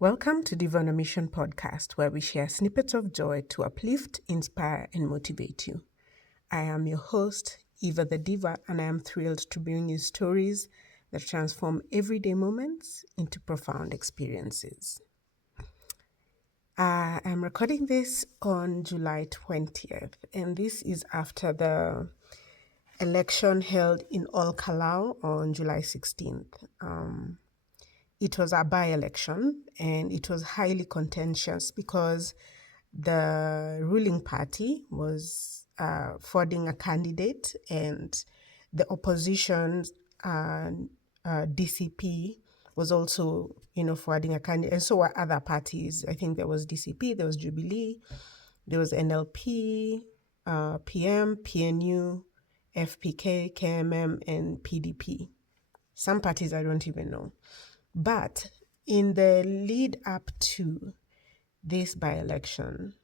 Welcome to Diva On A Mission podcast, where we share snippets of joy to uplift, inspire, and motivate you. I am your host, Eva the Diva, and I am thrilled to bring you stories that transform everyday moments into profound experiences. I am recording this on July 20th, and this is after the election held in Ol Kalou on July 16th. It was a by-election, and it was highly contentious because the ruling party was forwarding a candidate, and the opposition DCP was also, forwarding a candidate, and so were other parties. I think there was DCP, there was Jubilee, there was NLP, PM, PNU, FPK, KMM, and PDP. Some parties I don't even know. But in the lead up to this by-election,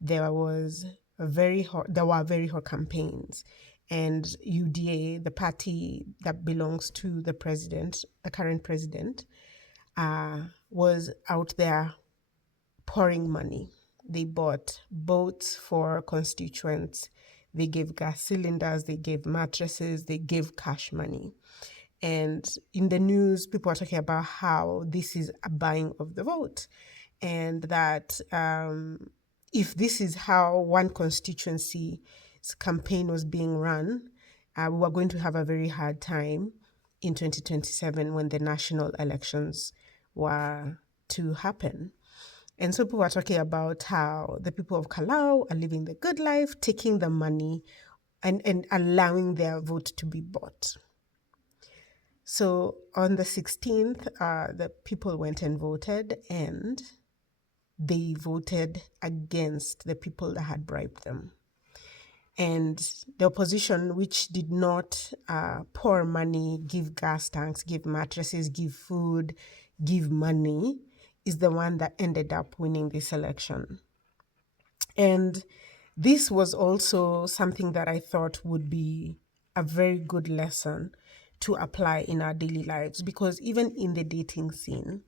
there were very hot campaigns, and UDA, the party that belongs to the current president, was out there pouring money. They bought boats for constituents, they gave gas cylinders, they gave mattresses, they gave cash money. And in the news, people are talking about how this is a buying of the vote, and that if this is how one constituency's campaign was being run, we were going to have a very hard time in 2027 when the national elections were to happen. And so people are talking about how the people of Kalau are living the good life, taking the money and allowing their vote to be bought. So on the 16th, the people went and voted, and they voted against the people that had bribed them. And the opposition, which did not pour money, give gas tanks, give mattresses, give food, give money, is the one that ended up winning this election. And this was also something that I thought would be a very good lesson to apply in our daily lives, because even in the dating scene,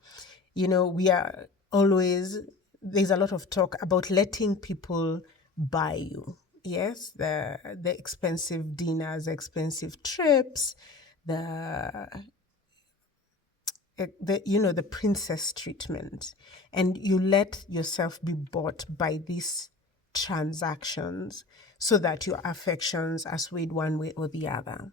we are always, there's a lot of talk about letting people buy you. Yes, the expensive dinners, expensive trips, the princess treatment, and you let yourself be bought by these transactions so that your affections are swayed one way or the other.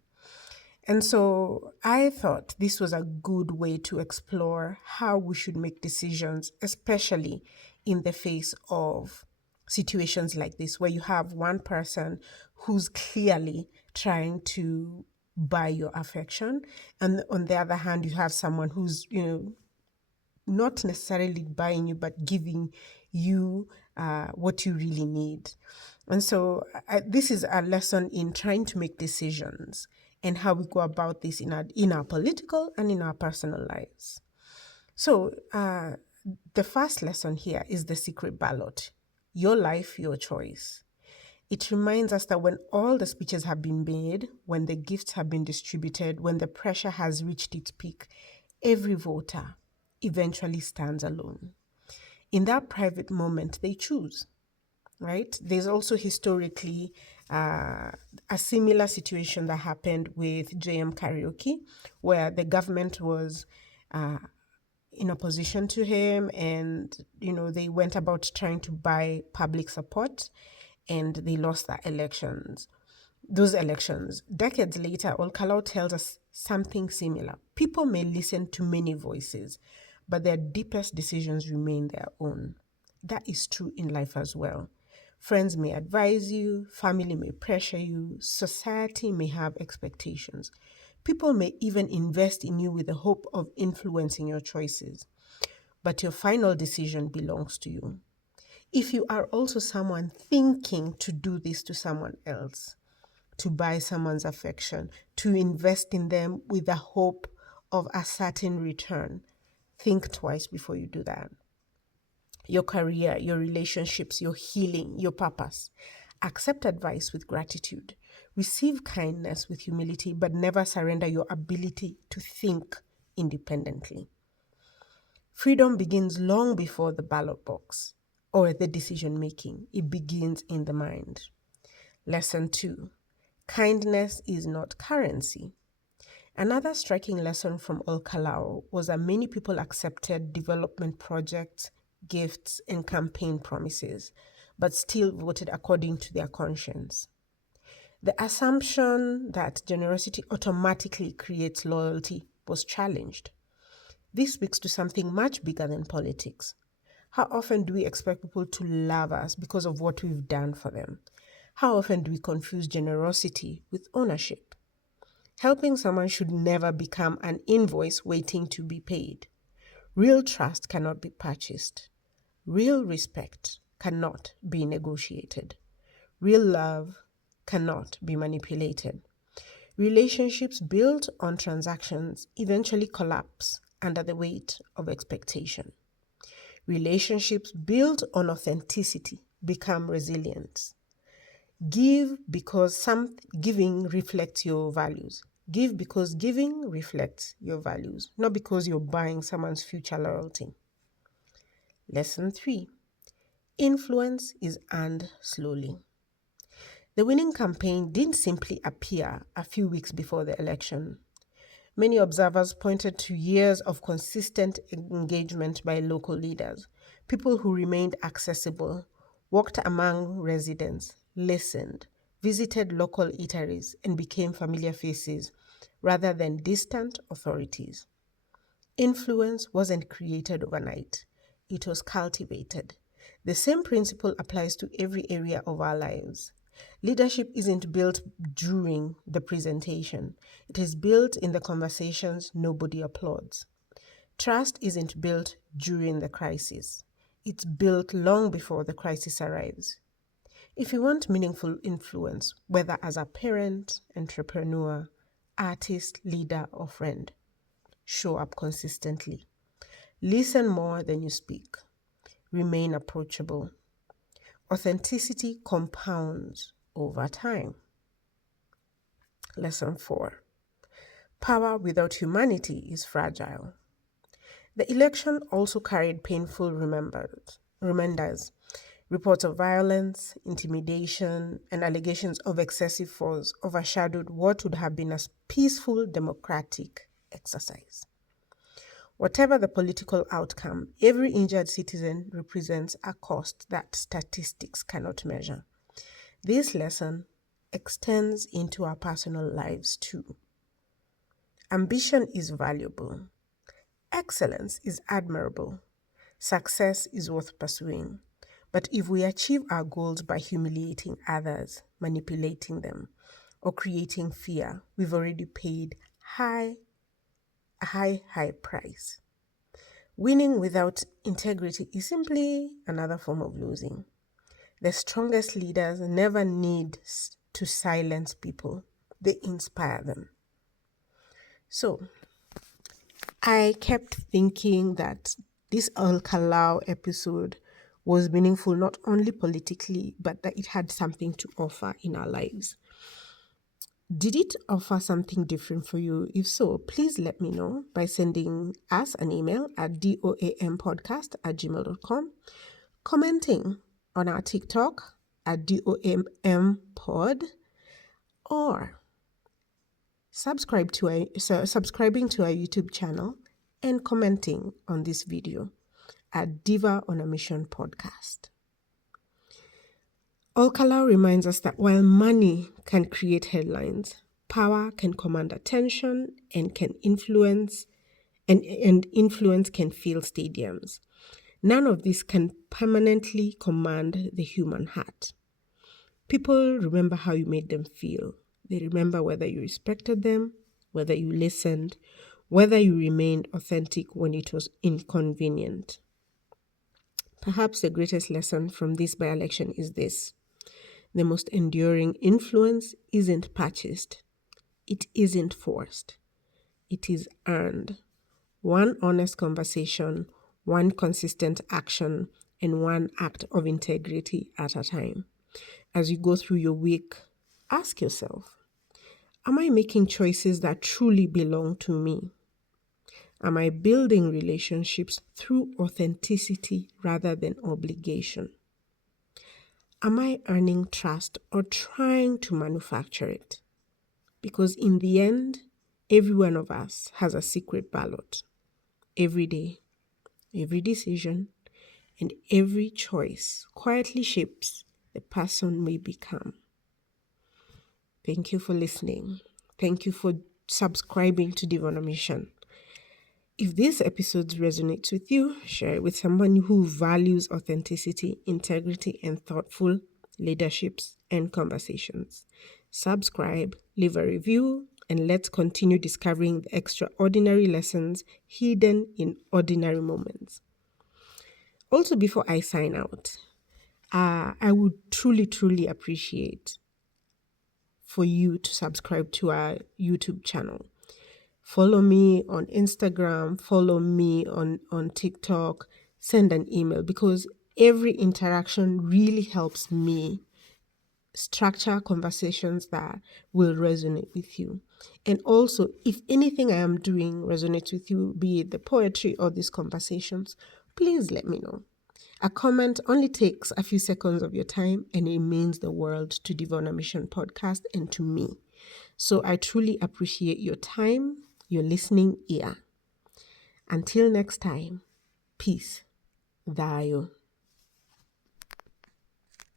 And so I thought this was a good way to explore how we should make decisions, especially in the face of situations like this, where you have one person who's clearly trying to buy your affection, and on the other hand, you have someone who's, not necessarily buying you, but giving you what you really need. And so this is a lesson in trying to make decisions and how we go about this in our political and in our personal lives. So the first lesson here is the secret ballot. Your life, your choice. It reminds us that when all the speeches have been made, when the gifts have been distributed, when the pressure has reached its peak, every voter eventually stands alone. In that private moment, they choose, right? There's also historically a similar situation that happened with JM Karaoke, where the government was in opposition to him, and they went about trying to buy public support, and they lost those elections. Decades later, Ol Kalou tells us something similar. People may listen to many voices, but their deepest decisions remain their own. That is true in life as well. Friends may advise you, family may pressure you, society may have expectations. People may even invest in you with the hope of influencing your choices. But your final decision belongs to you. If you are also someone thinking to do this to someone else, to buy someone's affection, to invest in them with the hope of a certain return, think twice before you do that. Your career, your relationships, your healing, your purpose. Accept advice with gratitude. Receive kindness with humility, but never surrender your ability to think independently. Freedom begins long before the ballot box or the decision making. It begins in the mind. Lesson 2. Kindness is not currency. Another striking lesson from Ol Kalou was that many people accepted development projects, gifts, and campaign promises, but still voted according to their conscience. The assumption that generosity automatically creates loyalty was challenged. This speaks to something much bigger than politics. How often do we expect people to love us because of what we've done for them? How often do we confuse generosity with ownership? Helping someone should never become an invoice waiting to be paid. Real trust cannot be purchased. Real respect cannot be negotiated. Real love cannot be manipulated. Relationships built on transactions eventually collapse under the weight of expectation. Relationships built on authenticity become resilient. Give because giving reflects your values. Give because giving reflects your values, not because you're buying someone's future loyalty. Lesson 3. Influence is earned slowly. The winning campaign didn't simply appear a few weeks before the election. Many observers pointed to years of consistent engagement by local leaders, people who remained accessible, walked among residents, listened, visited local eateries, and became familiar faces rather than distant authorities. Influence wasn't created overnight. It was cultivated. The same principle applies to every area of our lives. Leadership isn't built during the presentation. It is built in the conversations nobody applauds. Trust isn't built during the crisis. It's built long before the crisis arrives. If you want meaningful influence, whether as a parent, entrepreneur, artist, leader, or friend, show up consistently. Listen more than you speak. Remain approachable. Authenticity compounds over time. Lesson 4. Power without humanity is fragile. The election also carried painful reminders. Reports of violence, intimidation, and allegations of excessive force overshadowed what would have been a peaceful democratic exercise. Whatever the political outcome, every injured citizen represents a cost that statistics cannot measure. This lesson extends into our personal lives too. Ambition is valuable. Excellence is admirable. Success is worth pursuing. But if we achieve our goals by humiliating others, manipulating them, or creating fear, we've already paid a high price. Winning without integrity is simply another form of losing. The strongest leaders never need to silence people. They inspire them. So, I kept thinking that this Ol Kalou episode was meaningful not only politically, but that it had something to offer in our lives. Did it offer something different for you? If so, please let me know by sending us an email at doampodcast@gmail.com, commenting on our TikTok at doampod, or subscribing to our YouTube channel and commenting on this video at Diva On A Mission podcast. Ol Kalou reminds us that while money can create headlines, power can command attention and can influence and influence can fill stadiums. None of this can permanently command the human heart. People remember how you made them feel. They remember whether you respected them, whether you listened, whether you remained authentic when it was inconvenient. Perhaps the greatest lesson from this by-election is this: the most enduring influence isn't purchased. It isn't forced. It is earned. One honest conversation, one consistent action, and one act of integrity at a time. As you go through your week, ask yourself, am I making choices that truly belong to me? Am I building relationships through authenticity rather than obligation? Am I earning trust or trying to manufacture it? Because in the end, every one of us has a secret ballot. Every day, every decision, and every choice quietly shapes the person we become. Thank you for listening. Thank you for subscribing to Diva On A Mission. If these episodes resonate with you, share it with someone who values authenticity, integrity, and thoughtful leaderships and conversations. Subscribe, leave a review, and let's continue discovering the extraordinary lessons hidden in ordinary moments. Also, before I sign out, I would truly appreciate for you to subscribe to our YouTube channel. Follow me on Instagram, follow me on TikTok, send an email, because every interaction really helps me structure conversations that will resonate with you. And also, if anything I am doing resonates with you, be it the poetry or these conversations, please let me know. A comment only takes a few seconds of your time, and it means the world to Diva On A Mission podcast and to me. So I truly appreciate your time, your listening ear. Until next time, peace. Dayo.